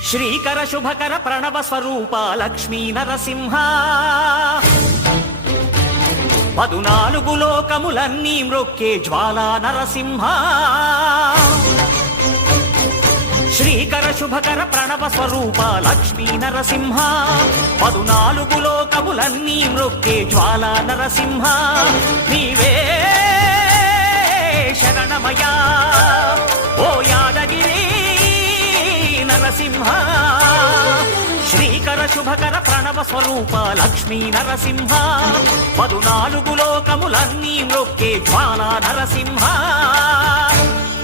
శ్రీకర శుభకర ప్రణవ స్వరూప లక్ష్మీ నరసింహ 14 లోకములన్నీ మ్రొక్కే జ్వాలా నరసింహ శ్రీకర శుభకర ప్రణవ స్వరూప లక్ష్మీ నరసింహ 14 లోకములన్నీ మ్రొక్కే జ్వాలా నరసింహ నీవే శరణమయా ఓ యాదగిరి నరసింహ శ్రీకర శుభకర ప్రణవ స్వరూప లక్ష్మీ నరసింహ 14 లోకములన్నీ మ్రొక్కే జ్వాలా నరసింహ